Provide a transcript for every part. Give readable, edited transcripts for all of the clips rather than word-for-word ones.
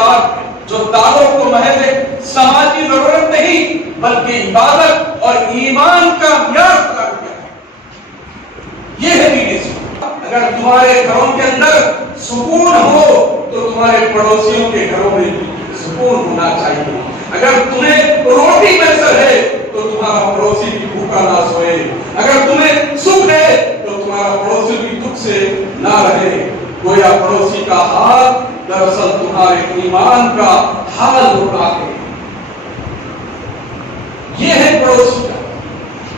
ساتھ جو دعووں کو محض سماجی ضرورت نہیں بلکہ عبادت اور ایمان کا معیار قرار دیا ہے۔ یہ ہے دین اسلام۔ اگر تمہارے گھروں کے اندر سکون ہو تو تمہارے پڑوسیوں کے گھروں میں سکون ہونا چاہیے۔ اگر تمہیں روٹی میسر ہے تو تمہارا پڑوسی بھی بھوکا نہ سوئے۔ اگر تمہیں سکھ ہے تو تمہارا پڑوسی بھی دکھ سے نہ رہے۔ گویا پڑوسی کا حال دراصل تمہارے ایمان کا حال ہوتا ہے۔ یہ ہے پڑوسی کا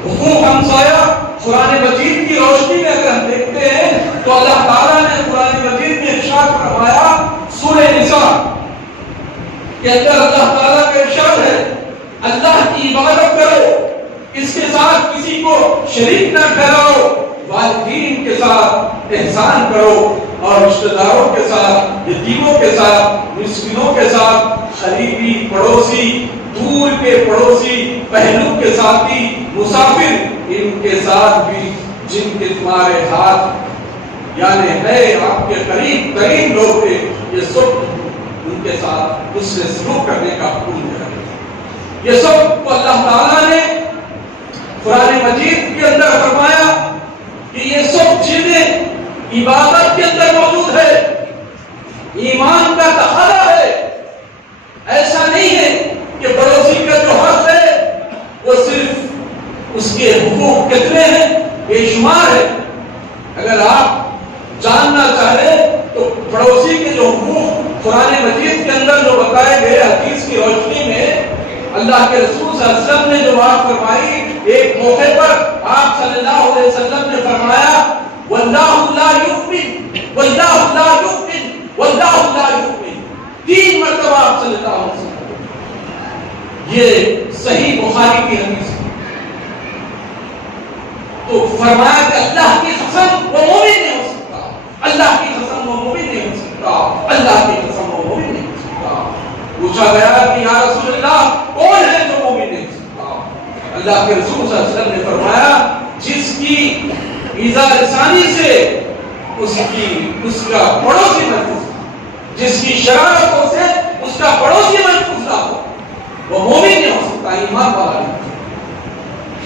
حقوق ہمسایہ۔ قرآن مجید کی روشنی میں اگر ہم دیکھتے ہیں تو اللہ تعالیٰ نے قرآن مجید میں ارشاد فرمایا سورہ نساء کہ اندر اللہ تعالیٰ کا ارشاد ہے اللہ کی عبادت کرو، اس کے ساتھ کسی کو شریک نہ ٹھہراؤ، والدین کے ساتھ احسان کرو اور رشتہ داروں کے ساتھ، یتیموں کے ساتھ، مسکینوں کے ساتھ، قریبی پڑوسی، دور کے پڑوسی، پہلو کے ساتھی، مسافر، ان کے ساتھ بھی جن کے تمہارے ہاتھ یعنی ہے آپ کے قریب ترین لوگ تھے، یہ سب ان کے ساتھ اس سے سلوک کرنے کا حکم دیا ہے۔ یہ سب کو اللہ تعالیٰ نے قرآن مجید کے اندر فرمایا کہ یہ سب چیزیں عبادت کے اندر موجود ہے، ایمان کا تقاضا ہے۔ ایسا نہیں ہے کہ پڑوسی کا جو حق ہے وہ صرف اس کے حقوق کتنے ہیں بے شمار ہے۔ اگر آپ جاننا چاہیں تو پڑوسی کے جو حقوق قرآن مجید کے اندر جو بتائے گئے حدیث کی روشنی میں اللہ کے رسول صلی اللہ علیہ وسلم نے جو بات فرمائی، ایک موقع پر آپ صلی اللہ علیہ وسلم نے فرمایا واللہ لا یؤمن واللہ لا یؤمن واللہ لا یؤمن، 3 مرتبہ آپ صلی اللہ علیہ وسلم، یہ صحیح بخاری کی حدیث ہے۔ تو فرمایا کہ اللہ کی قسم وہ مومن نہیں ہو سکتا، اللہ کی قسم وہ مومن نہیں ہو سکتا، اللہ کی قسم وہ مومن نہیں ہو سکتا۔ پوچھا گیا کہ یا رسول اللہ کون ہے جو مومن نہیں ہو سکتا؟ اللہ کے رسول صلی اللہ علیہ وسلم نے فرمایا جس کی ایذا رسانی سے اس کا پڑوسی محفوظ ہو، جس کی شرارتوں سے اس کا پڑوسی محفوظ نہ ہو، وہ مومن نہیں ہو سکتا، ایمان والا نہیں۔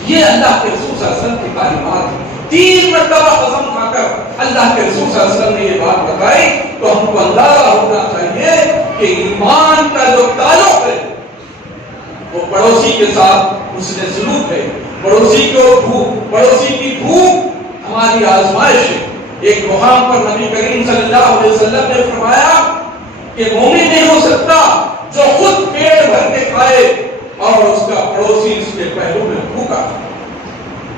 یہ اللہ کے رسول صلی اللہ علیہ وسلم کی تعلیمات ہیں۔ 3 مرتبہ قسم کھا کر اللہ کے رسول صلی اللہ علیہ وسلم نے یہ بات بتائی تو ہم کو اندازہ ہونا چاہیے کہ ایمان کا جو تعلق ہے وہ پڑوسی کے ساتھ حسن سلوک ہے۔ پڑوسی کی بھوک ہماری آزمائش ہے۔ ایک مقام پر نبی کریم صلی اللہ علیہ وسلم نے فرمایا کہ مومن نہیں ہو سکتا جو خود پیٹ بھر کے کھائے اور اس کا پڑوسی اس کے پہلو میں بھوکا،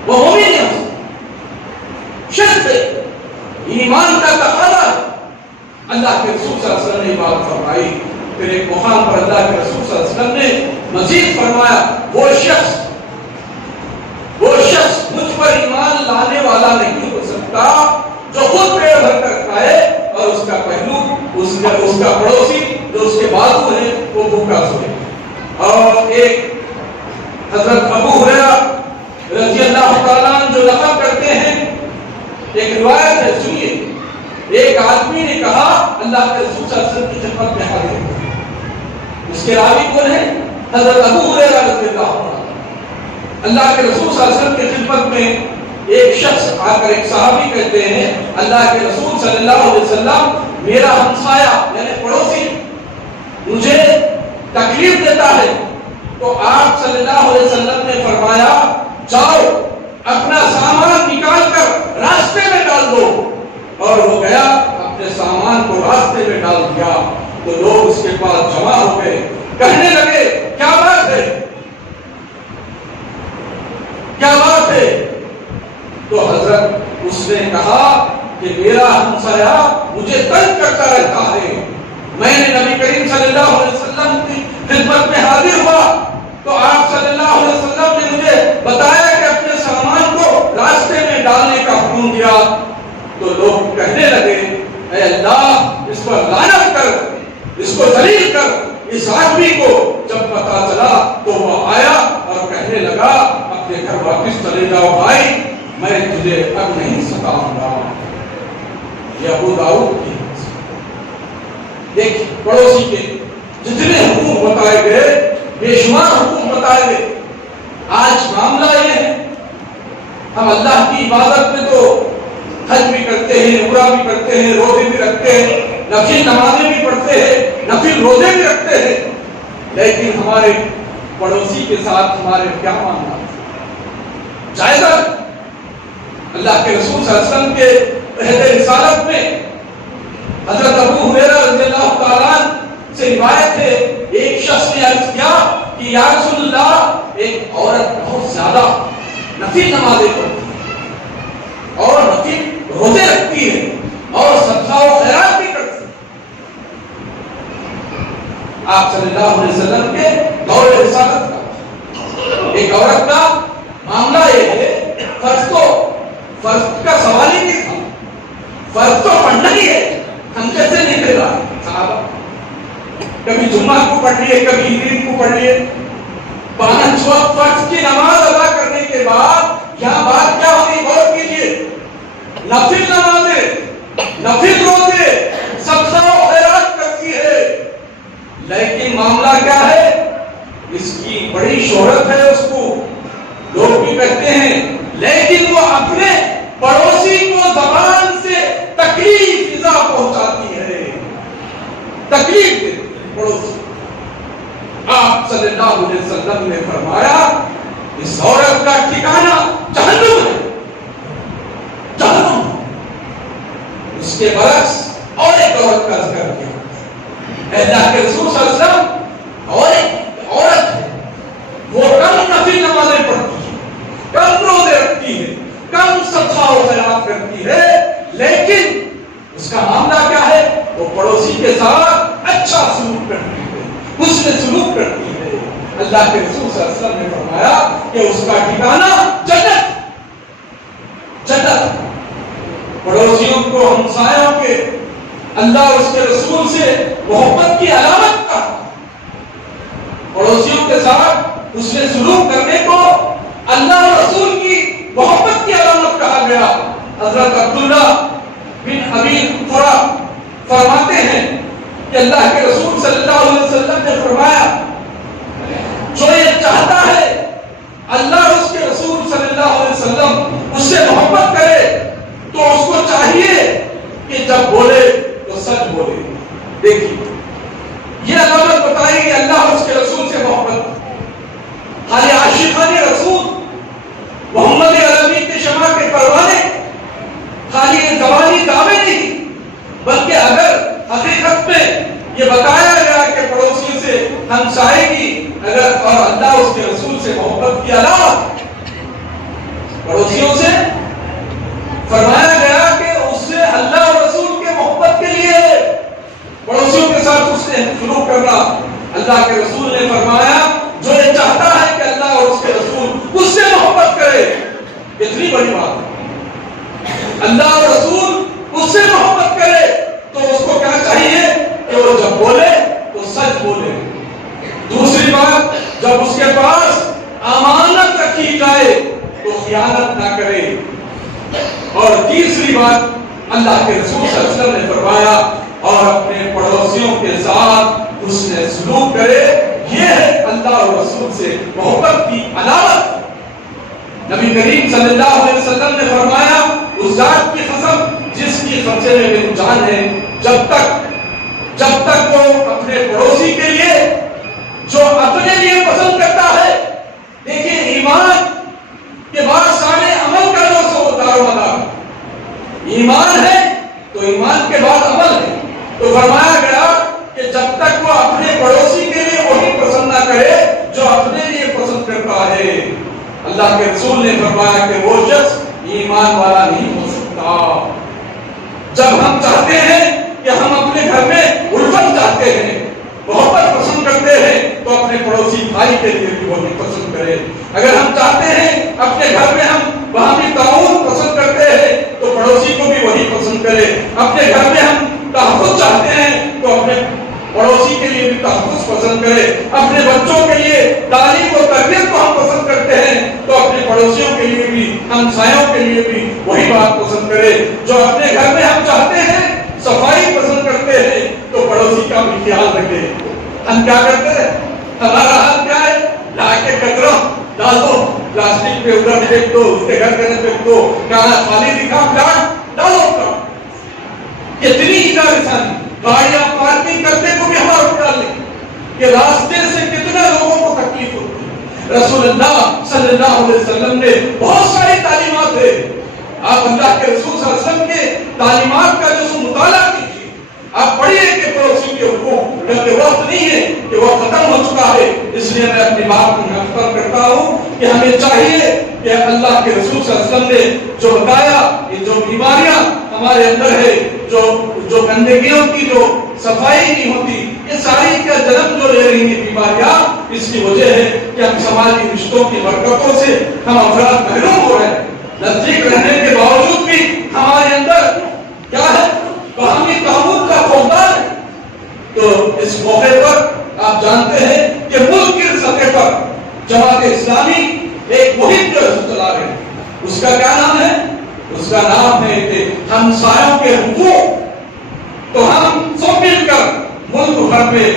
وہ مومن نہیں ہو سکتا۔ شرط ایمان کا تقاضا ہے۔ اللہ کے رسول صلی اللہ علیہ وسلم نے بات فرمائی، پھر ایک مقام پر اللہ کے رسول صلی اللہ علیہ وسلم نے مزید فرمایا وہ شخص مجھ پر ایمان لانے والا نہیں ہو سکتا جو خود پیٹ بھر کر کھائے اور اس کا پہلو اس کا پڑوسی جو اس کے بازو ہے وہ بھوکا سوئے۔ اور ایک حضرت ابو ہریرہ رضی اللہ تعالیٰ عنہ جو لقب کرتے ہیں، ایک روایت ہے، سنیے، ایک آدمی نے کہا اللہ کے رسول صلی اللہ علیہ وسلم کی خدمت میں حاضر ہو۔ اس کے راوی کون ہے؟ حضرت ابو ہریرہ رضی اللہ عنہ۔ اللہ کے رسول صلی اللہ علیہ وسلم کی خدمت میں ایک شخص آ کر ایک صحابی کہتے ہیں اللہ کے رسول صلی اللہ علیہ وسلم میرا ہمسایہ یعنی پڑوسی مجھے تکلیف دیتا ہے، تو آپ صلی اللہ علیہ وسلم نے فرمایا جاؤ اپنا سامان نکال کر راستے میں ڈال دو، اور وہ گیا اپنے سامان کو راستے میں ڈال دیا تو لوگ اس کے پاس جمع ہو گئے، کہنے لگے کیا بات ہے، کیا بات ہے؟ تو حضرت اس نے کہا کہ میرا ہمسایہ مجھے تنگ کرتا رہتا ہے، میں نے نبی کریم صلی اللہ علیہ وسلم کی خدمت میں حاضر ہوا تو آپ صلی اللہ علیہ وسلم نے مجھے بتایا کہ اپنے سامان کو راستے میں ڈالنے کا حکم دیا، تو لوگ کہنے لگے اے اللہ اس پر لعنت کر، اس کو ذلیل کر۔ اس آدمی کو جب پتا چلا تو وہ آیا اور کہنے لگا اپنے گھر واپس چلے جاؤ بھائی، میں تجھے اب نہیں ستاؤں گا۔ یہ ابو داؤد کی دیکھ پڑوسی کے جتنے حقوق بتائے گئے بے شمار حقوق بتائے گئے. آج معاملہ یہ ہے ہم اللہ کی عبادت میں تو حج بھی کرتے ہیں, عمرہ بھی کرتے ہیں, روزے بھی رکھتے ہیں, نفل نمازیں بھی پڑھتے ہیں, نفل روزے بھی رکھتے ہیں, لیکن ہمارے پڑوسی کے ساتھ ہمارے کیا معاملہ جائز ہے؟ اللہ کے رسول صلی اللہ علیہ وسلم کے عہد رسالت میں حضرت ابو ہریرہ رضی اللہ تعالیٰ سے روایت ہے, ایک شخص نے عرض کیا کہ یا رسول اللہ, ایک عورت بہت زیادہ نفل نمازیں پڑھتی ہے اور نفل روزے رکھتی ہے اور صدقہ و خیرات بھی کرتی ہے. آپ صلی اللہ علیہ وسلم کے دور رسالت کا ایک عورت کا معاملہ یہ ہے, فرض کا سوال ہی نہیں تھا, فرض تو پڑھنا ہی ہے, ہم کیسے نہیں پڑھ رہا صحابہ, کبھی جمعہ کو پڑھ لیے, کبھی عید کو پڑھ لیے, 5 وقت فرض کی نماز ادا کرنے کے بعد یہاں بات کیا ہوگی غور کیجیے, نفل نمازیں, نفل روزے, صدقہ و خیرات کرتی ہے, لیکن معاملہ کیا ہے, اس کی بڑی شہرت ہے, اس کو لوگ بھی کہتے ہیں, لیکن وہ اپنے پڑوسی کو زبان سے تکلیف ایذا پہنچاتی ہے, تکلیف دیتی ہے پڑوسی. آپ صلی اللہ علیہ وسلم نے فرمایا اس عورت کا ٹھکانہ جہنم ہے, جہنم. اس کے برعکس اور ایک عورت کا ذکر کیا, اللہ کے رسول صلی اللہ علیہ وسلم, اور ایک عورت ہے وہ کم نفل نمازیں پڑھتی ہے, کم روزے رکھتی ہے, کم صدقہ و خیرات کرتی ہے, لیکن اس کا معاملہ کیا ہے, وہ پڑوسی کے ساتھ اچھا سلوک کرتی ہے, حسن سلوک کرتی ہے. اللہ کے رسول صلی اللہ علیہ وسلم نے فرمایا کہ اس کا ٹھکانہ جنت, جنت. پڑوسیوں کو, ہمسایوں کے اللہ اور اس کے رسول سے محبت کی علامت کا, پڑوسیوں کے ساتھ حسن سلوک کرنے کو اللہ اور رسول کی محبت کی علامت کہا گیا. حضرت عبداللہ بن ابی قرہ فرماتے ہیں کہ اللہ کے رسول صلی اللہ علیہ وسلم نے فرمایا جو یہ چاہتا ہے اللہ اور اس کے رسول صلی اللہ علیہ وسلم اس سے محبت کرے تو اس کو چاہیے کہ جب بولے تو سچ بولے. دیکھیے یہ علامت بتائی کہ اللہ اور اس کے رسول سے محبت, خالی عاشقان رسول محمد عربی کے شمع کے پروانے, خالی زبانی دعوے نہیں, بلکہ اگر حقیقت میں یہ بتایا گیا کہ پڑوسیوں سے ہمسائیگی اگر اور اللہ اس کے رسول سے محبت کے علاوہ پڑوسیوں سے فرمایا گیا کہ اس سے اللہ اور رسول کے محبت کے لیے پڑوسیوں کے ساتھ اس نے سلوک کرنا. اللہ کے رسول نے فرمایا جو یہ چاہتا ہے کہ اللہ اور اس کے رسول اس سے محبت کرے, اتنی بڑی بات ہے, اللہ اور رسول اس سے محبت کرے تو اس کو کیا چاہیے کہ وہ جب بولے تو سچ بولے. دوسری بات, جب اس کے پاس امانت رکھی جائے تو خیانت نہ کرے. اور تیسری بات, اللہ کے رسول صلی اللہ علیہ وسلم نے فرمایا اور اپنے پڑوسیوں کے ساتھ اس نے سلوک کرے. یہ ہے اللہ اور رسول سے محبت کی علامت. نبی کریم صلی اللہ علیہ وسلم نے فرمایا اس ذات کی قسم جس کی قبضے میں میری جان ہے, جب تک وہ اپنے پڑوسی کے لیے جو اپنے لیے پسند کرتا ہے, دیکھیں ایمان کے بعد سارے عمل کا جو سو دار و مدار, ایمان ہے تو ایمان کے بعد عمل ہے. تو فرمایا گیا کہ جب تک وہ اپنے پڑوسی کے لیے وہی پسند نہ کرے جو اپنے لیے پسند کرتا ہے, اللہ کے رسول نے فرمایا کہ وہ شخص ایمان والا نہیں ہو سکتا. جب ہم چاہتے ہیں کہ ہم اپنے گھر میں الفت چاہتے ہیں, محبت پسند کرتے ہیں, تو اپنے پڑوسی بھائی کے لیے بھی وہی پسند کرے. اگر ہم چاہتے ہیں اپنے گھر میں ہم وہاں بھی تعاون پسند کرتے ہیں تو پڑوسی کو بھی وہی پسند کرے. اپنے گھر میں ہم تحفظ چاہتے ہیں تو اپنے پڑوسی کے لیے بھی تحفظ پسند کرے. اپنے بچوں کے لیے تعلیم و تربیت کو ہم پسند کرتے ہیں تو اپنے پڑوسیوں کے لیے بھی, ہمسایوں کے لیے بھی وہی بات پسند کرے. جو اپنے گھر میں ہم چاہتے ہیں صفائی پسند کرتے ہیں تو پڑوسی کا بھی خیال رکھے. ہم کیا کرتے ہیں؟ ہمارا حال کیا ہے؟ لا کے کچرا ڈال دو، پلاسٹک پہ ادھر پھینک دو، اس کے گھر کے اندر پھینک دو، کہاں خالی دکھا پلاٹ ڈالو کا کتنی انسانی گاڑیاں پارکنگ کرتے کو بھی ہمارا اٹھ ڈالنے کہ راستے سے کتنے لوگوں کو تکلیف ہوتی ہے۔ رسول اللہ صلی اللہ علیہ وسلم نے بہت ساری تعلیمات ہے، آپ اللہ کے رسول صلی اللہ علیہ وسلم کے تعلیمات کا جو مطالعہ کیجیے، آپ پڑھیے کہ پڑوسی کے حقوق، جبکہ وقت نہیں ہے کہ وہ ختم ہو چکا ہے، اس لیے میں اپنی بات کو مختصر کرتا ہوں کہ ہمیں چاہیے کہ اللہ کے رسول صلی اللہ علیہ وسلم نے جو بتایا، یہ جو بیماریاں ہمارے اندر ہے، جو گندگیوں کی جو صفائی نہیں ہوتی، یہ ساری کا جنم جو لے رہی ہیں بیماریاں، اس کی وجہ ہے کہ ہم سماجی رشتوں کی برکتوں سے ہم افراد محروم ہو رہے ہیں۔ نزدیک رہنے کے باوجود بھی ہمارے اندر کیا ہے؟ باہمی تعاون کا فقدان ہے۔ تو اس موقع پر آپ جانتے ہیں کہ ملک کی سطح پر جماعت اسلامی ایک مہم جو چلا رہے ہیں، اس کا کیا نام ہے؟ اس کا نام ہے کہ ہمسایوں کے حقوق۔ تو ہم سب مل کر ملک بھر میں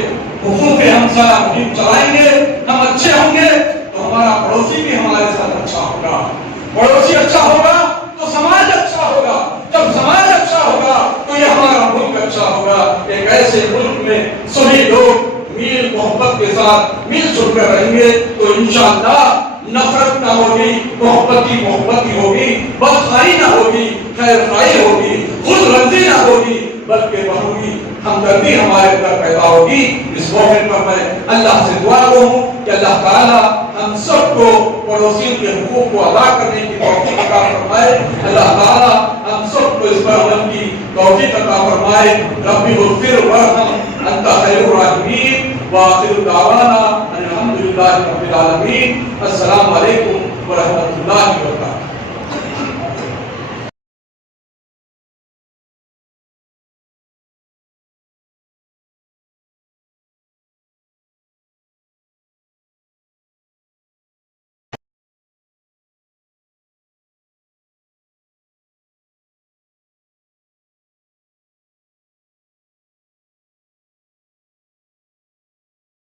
حقوق ہمسایہ مہم چلائیں گے، ہم اچھے ہوں گے تو ہمارا پڑوسی بھی ہمارے ساتھ اچھا ہوگا، پڑوسی اچھا ہوگا تو سماج اچھا ہوگا، جب سماج اچھا ہوگا تو یہ ہمارا ملک اچھا ہوگا۔ ایک ایسے ملک میں سبھی لوگ میل محبت کے ساتھ مل جل کر رہیں گے تو انشاءاللہ نفرت نہ ہوگی، محبتی ہوگی، بدخواہی نہ ہوگی، خیر خواہی ہوگی، خود غرضی نہ ہوگی، بلکہ بہوگی ہمدردی ہمارے اندر پیدا ہوگی۔ اس موقع پر میں اللہ سے دعا کروں کہ اللہ تعالیٰ ہم سب کو پڑوسیوں کے حقوق کو ادا کرنے کی توفیق عطا فرمائے۔ اللہ تعالیٰ ہم سب کو اس پر عمل کی توفیق عطا فرمائے۔ ربی اغفر وارحم انت خیر الراحمین وآخر دعوانا الحمد للہ رب العالمین۔ السلام علیکم ورحمۃ اللہ وبرکاتہ۔